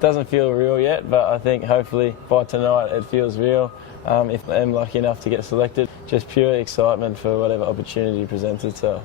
doesn't feel real yet, but I think hopefully by tonight it feels real. If I'm lucky enough to get selected, just pure excitement for whatever opportunity presents itself.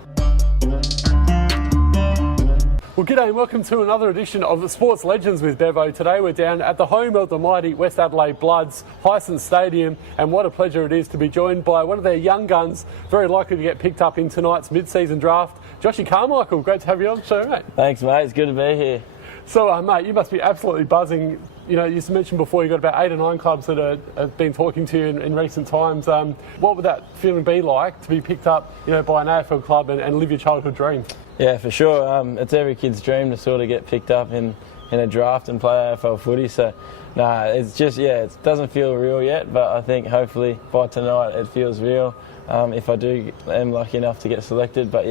Well, g'day and welcome to another edition of the Sports Legends with Bevo. Today we're down at the home of the mighty West Adelaide Bloods, Hisense Stadium, and what a pleasure it is to be joined by one of their young guns, very likely to get picked up in tonight's mid-season draft, Joshy Carmichael. Great to have you on the show, mate. Thanks, mate. It's good to be here. So, mate, you must be absolutely buzzing. You know, you mentioned before you've got about 8 or 9 clubs that have been talking to you in recent times. What would that feeling be like to be picked up, by an AFL club and live your childhood dream? Yeah, for sure. It's every kid's dream to sort of get picked up in a draft and play AFL footy. So, it's just, it doesn't feel real yet, but I think hopefully by tonight it feels real if I am lucky enough to get selected. But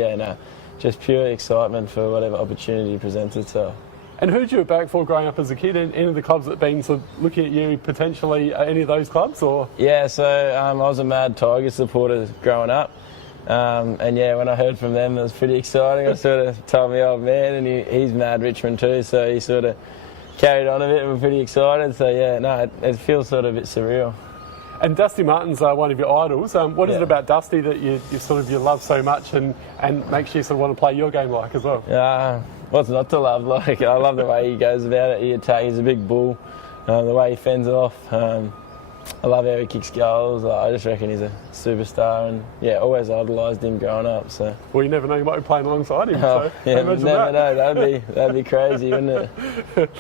just pure excitement for whatever opportunity presents itself. And who did you back for growing up as a kid? Any of the clubs that have been sort of looking at you potentially, any of those clubs? Or? Yeah, so I was a mad Tigers supporter growing up. When I heard from them, it was pretty exciting. I sort of told my old man, and he's mad Richmond too, so he sort of carried on a bit and we're pretty excited. So it feels sort of a bit surreal. And Dusty Martin's one of your idols. What is it about Dusty that you love so much and makes you sort of want to play your game like as well? What's not to love? Like, I love the way he goes about it. He's a big bull. The way he fends off. I love how he kicks goals. I just reckon he's a superstar, and always idolised him growing up. So. Well, you never know, you might be playing alongside him. Never know. That'd be crazy, wouldn't it?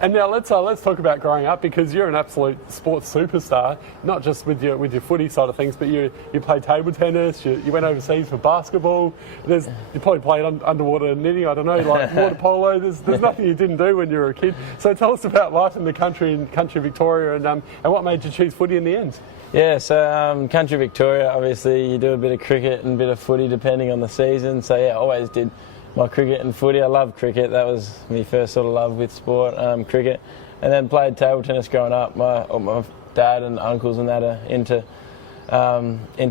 And now let's talk about growing up, because you're an absolute sports superstar, not just with your footy side of things, but you play table tennis, you went overseas for basketball. You probably played underwater knitting, I don't know, like water polo. There's nothing you didn't do when you were a kid. So tell us about life in the country Victoria, and what made you choose footy in the end? Yeah, so country Victoria, obviously you do a bit of cricket and a bit of footy depending on the season. So I always did my cricket and footy. I love cricket. That was my first sort of love with sport, cricket. And then played table tennis growing up. My dad and uncles and that are into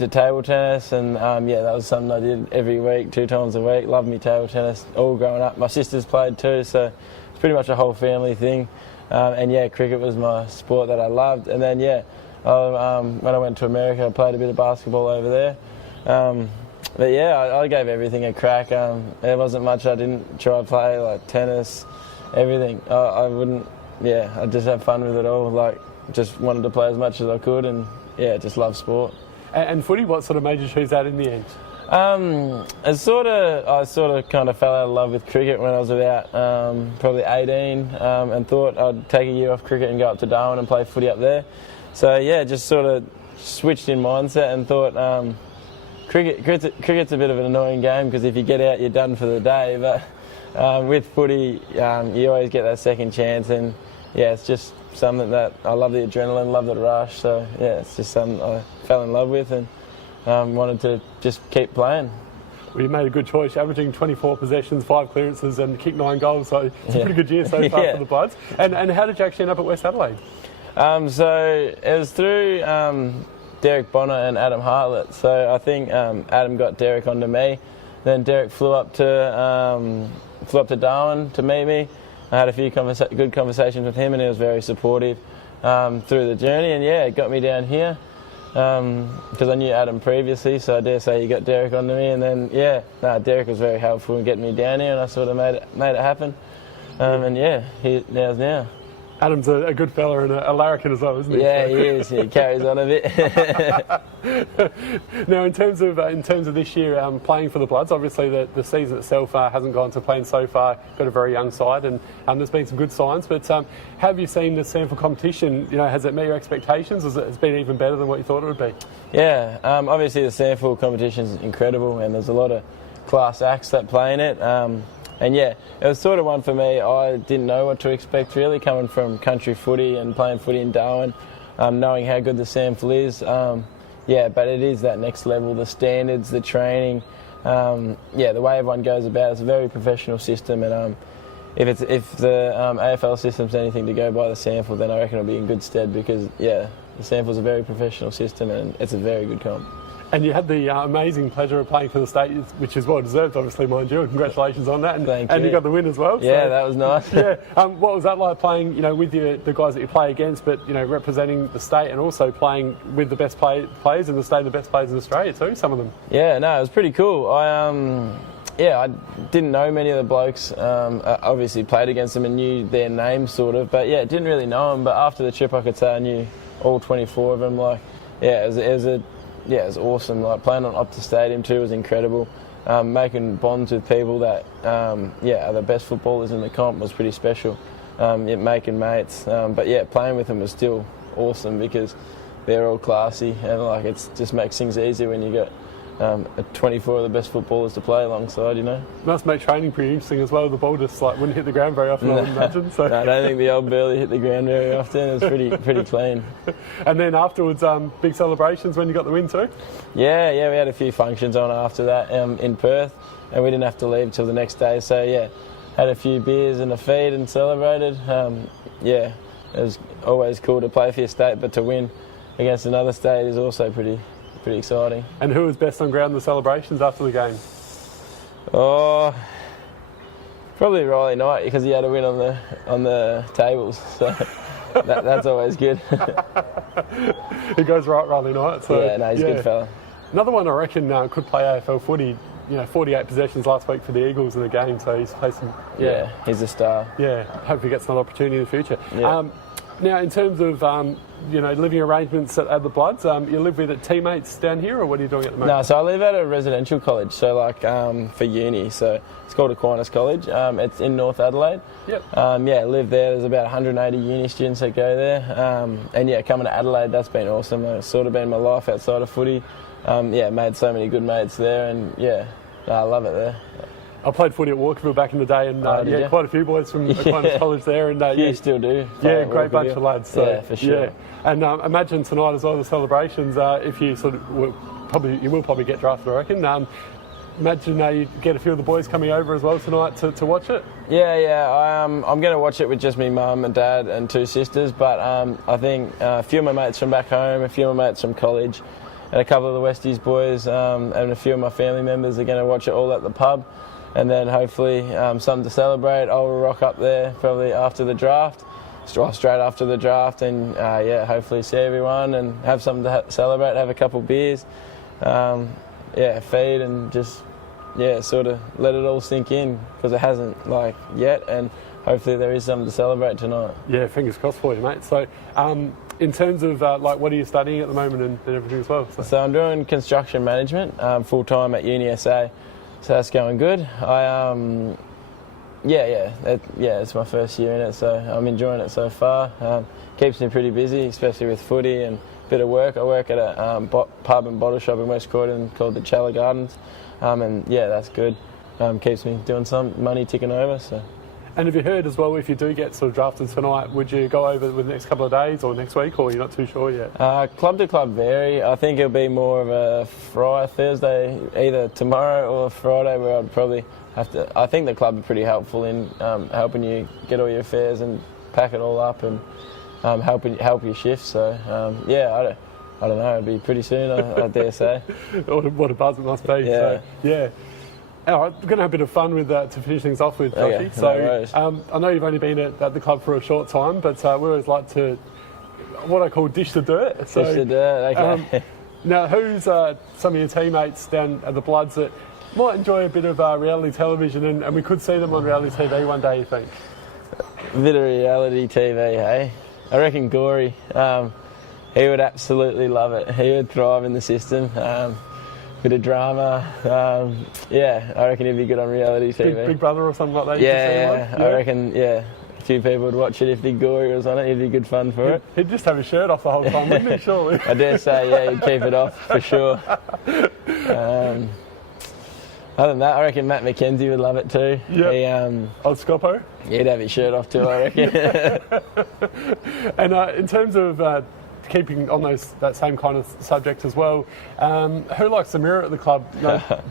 table tennis, and that was something I did every week, 2 times a week. Loved me table tennis all growing up. My sisters played too, so it's pretty much a whole family thing. Cricket was my sport that I loved. And then when I went to America, I played a bit of basketball over there. I gave everything a crack. There wasn't much I didn't try to play, like tennis, everything. I just had fun with it all. Like, just wanted to play as much as I could, and just love sport. And footy, what sort of made you choose that in the end? I sort of kind of fell out of love with cricket when I was about probably 18, and thought I'd take a year off cricket and go up to Darwin and play footy up there. So just sort of switched in mindset and thought. Cricket's a bit of an annoying game, because if you get out, you're done for the day. But with footy, you always get that second chance, and it's just something that I love, the adrenaline, love the rush. So it's just something I fell in love with, and wanted to just keep playing. Well, you made a good choice, averaging 24 possessions, 5 clearances, and kicked 9 goals. So it's a pretty good year so far for the Bloods. And how did you actually end up at West Adelaide? So it was through Derek Bonner and Adam Hartlett. So I think Adam got Derek onto me. Then Derek flew up to Darwin to meet me. I had a few good conversations with him, and he was very supportive through the journey. And it got me down here because I knew Adam previously. So I dare say he got Derek onto me. And then Derek was very helpful in getting me down here, and I sort of made it happen. Now's now. Adam's a good fella and a larrikin as well, isn't he? Yeah, he is. He carries on a bit. Now, in terms of this year playing for the Bloods, obviously the season itself hasn't gone to plan so far. Got a very young side, and there's been some good signs. But have you seen the SANFL competition? Has it met your expectations? Has it been even better than what you thought it would be? Yeah, obviously the SANFL competition is incredible, and there's a lot of class acts that play in it. It was sort of one for me. I didn't know what to expect, really, coming from country footy and playing footy in Darwin, knowing how good the SANFL is. But it is that next level, the standards, the training, the way everyone goes about it. It's a very professional system, and if the AFL system's anything to go by the SANFL, then I reckon it'll be in good stead, because the SANFL's a very professional system, and it's a very good comp. And you had the amazing pleasure of playing for the state, which is well deserved, obviously, mind you. Congratulations on that. And you got the win as well. Yeah, so, that was nice. Yeah. What was that like playing, with the guys that you play against, but representing the state and also playing with the best players in the state, the best players in Australia too, some of them? Yeah, no, it was pretty cool. I didn't know many of the blokes. I obviously played against them and knew their names, sort of. But yeah, didn't really know them. But after the trip, I could say I knew all 24 of them. Like, yeah, it was awesome. Like, playing on Optus Stadium too was incredible. Making bonds with people that, are the best footballers in the comp was pretty special. Making mates. But yeah, playing with them was still awesome because they're all classy and like it just makes things easier when you got 24 of the best footballers to play alongside, Must make training pretty interesting as well. The ball just wouldn't hit the ground very often, I would imagine. So. No, I don't think the old barely hit the ground very often. It was pretty clean. And then afterwards, big celebrations when you got the win too? Yeah, we had a few functions on after that in Perth, and we didn't have to leave till the next day. So yeah, had a few beers and a feed and celebrated. It was always cool to play for your state, but to win against another state is also pretty exciting. And who was best on ground in the celebrations after the game? Oh, probably Riley Knight because he had a win on the tables. So that's always good. He goes right, Riley Knight. So, yeah, no, he's a good fella. Another one I reckon could play AFL footy. 48 possessions last week for the Eagles in the game, so he's played some. Yeah, he's a star. Yeah, hope he gets another opportunity in the future. Yeah. Now, in terms of living arrangements at the Bloods, you live with teammates down here, or what are you doing at the moment? No, so I live at a residential college, so for uni. So it's called Aquinas College. It's in North Adelaide. Yep. I live there. There's about 180 uni students that go there. Coming to Adelaide, that's been awesome. It's sort of been my life outside of footy. Made so many good mates there, and I love it there. I played footy at Walkerville back in the day, and quite a few boys from Aquinas College there. And you still do. Yeah, great bunch of lads. So, yeah, for sure. Yeah. And imagine tonight as well, the celebrations. If you will probably get drafted, I reckon. Imagine you get a few of the boys coming over as well tonight to watch it. Yeah. I'm going to watch it with just me mum and dad and two sisters. But I think a few of my mates from back home, a few of my mates from college, and a couple of the Westies boys, and a few of my family members are going to watch it all at the pub. And then hopefully something to celebrate. I'll rock up there probably after the draft, straight after the draft, and hopefully see everyone and have something to celebrate, have a couple beers, feed and just sort of let it all sink in because it hasn't yet, and hopefully there is something to celebrate tonight. Yeah, fingers crossed for you, mate. So in terms of what are you studying at the moment and everything as well? So I'm doing construction management full time at Uni SA. So that's going good. It's my first year in it, so I'm enjoying it so far. Keeps me pretty busy, especially with footy and a bit of work. I work at a pub and bottle shop in West Croydon called the Challa Gardens, that's good. Keeps me doing some money ticking over. So. And have you heard as well, if you do get sort of drafted tonight, would you go over with the next couple of days or next week, or you're not too sure yet? Club to club vary. I think it'll be more of a Thursday, either tomorrow or Friday, where I'd probably have to. I think the club are pretty helpful in helping you get all your affairs and pack it all up and help your shift. So I don't know. It'll be pretty soon, I dare say. What a buzz it must be. Yeah. So, yeah. All right, we're going to have a bit of fun with to finish things off with, Joshy. Okay, so I know you've only been at the club for a short time, but we always like to, what I call dish the dirt. So, dish the dirt, okay. Now, who's some of your teammates down at the Bloods that might enjoy a bit of reality television and we could see them on reality TV one day, you think? A bit of reality TV, hey? I reckon Gory, he would absolutely love it. He would thrive in the system. Bit of drama, I reckon he'd be good on reality TV. Big Brother or something like that? Yeah, I reckon, a few people would watch it if Big Gory was on it. He'd be good fun for it. He'd just have his shirt off the whole time, wouldn't he, surely? I dare say, he'd keep it off for sure. Other than that, I reckon Matt McKenzie would love it too. Yeah. Old Scoppo? He'd have his shirt off too, I reckon. And in terms of keeping on that same kind of subject as well, who likes the mirror at the club?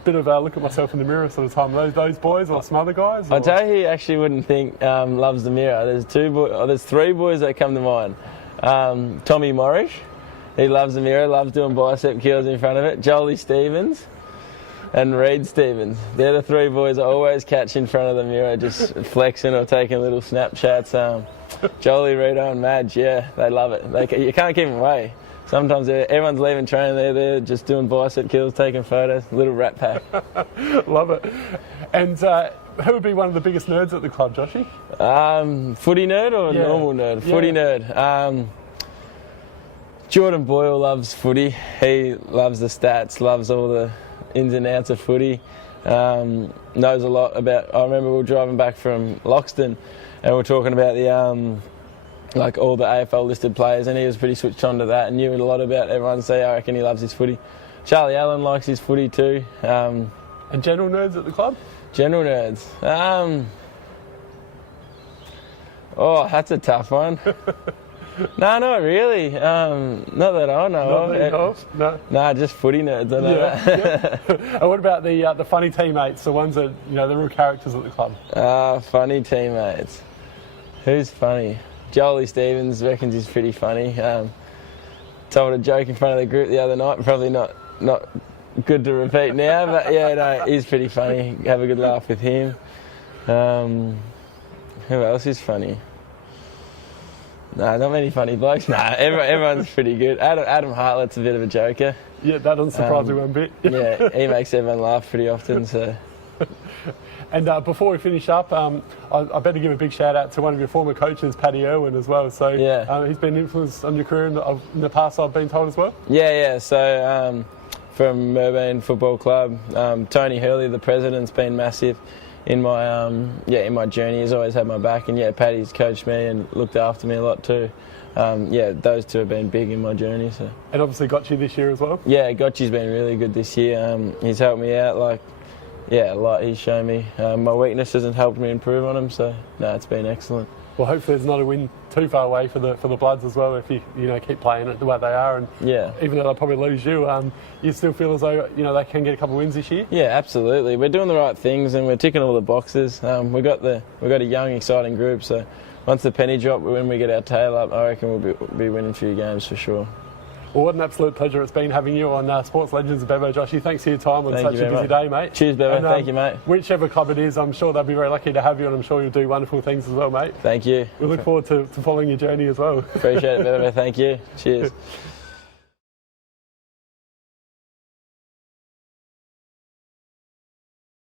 Bit of a look at myself in the mirror sort of time. Those boys or some other guys? Or? I tell you, he actually wouldn't think loves the mirror. There's three boys that come to mind. Tommy Morrish, He loves the mirror, loves doing bicep curls in front of it. Jolie Stevens and Reed Stevens. They're the three boys I always catch in front of the mirror, just flexing or taking little Snapchats. Jolie, Rito and Madge, yeah, they love it. You can't keep them away. Sometimes everyone's leaving training, they're there just doing bicep curls, taking photos, little rat pack. Love it. And who would be one of the biggest nerds at the club, Joshy? Footy nerd or normal nerd? Footy nerd. Jordan Boyle loves footy. He loves the stats, loves all the ins and outs of footy. Knows a lot about. I remember we were driving back from Loxton, and we were talking about the like all the AFL listed players, and he was pretty switched on to that and knew a lot about everyone. So I reckon he loves his footy. Charlie Allen likes his footy too. And general nerds at the club? General nerds. Oh, that's a tough one. No, not really. Not that I know of. No. No, just footy nerds. I know that. And what about the funny teammates, the ones that, the real characters at the club? Funny teammates. Who's funny? Jolie Stevens reckons he's pretty funny. Told a joke in front of the group the other night. Probably not good to repeat now, but yeah, no, he's pretty funny. Have a good laugh with him. Who else is funny? No, not many funny blokes. No, everyone's pretty good. Adam Hartlett's a bit of a joker. Yeah, that doesn't surprise me one bit. Yeah, he makes everyone laugh pretty often. So. And before we finish up, I better give a big shout out to one of your former coaches, Paddy Irwin, as well. So yeah. He's been influenced on your career in the past, I've been told as well. Yeah. So from Merbein Football Club, Tony Hurley, the president's been massive in my in my journey. He's always had my back, and Paddy's coached me and looked after me a lot too. Those two have been big in my journey. So. And obviously Gotchi this year as well. Yeah, Gotchi's been really good this year. He's helped me out a lot. He's shown me my weaknesses and helped me improve on them. So no, it's been excellent. Well, hopefully there's not a win too far away for the Bloods as well if you keep playing it the way they are. And even though they'll probably lose you, you still feel as though they can get a couple of wins this year. Yeah, absolutely. We're doing the right things and we're ticking all the boxes. We've got a young, exciting group. So once the penny drop, when we get our tail up, I reckon we'll be winning a few games for sure. Well, what an absolute pleasure it's been having you on Sports Legends of Bevo, Joshy. Thanks for your time on such a busy day, mate. Cheers, Bevo. Thank you, mate. Whichever club it is, I'm sure they'll be very lucky to have you, and I'm sure you'll do wonderful things as well, mate. Thank you. We look forward to following your journey as well. Appreciate it, Bevo. Thank you. Cheers.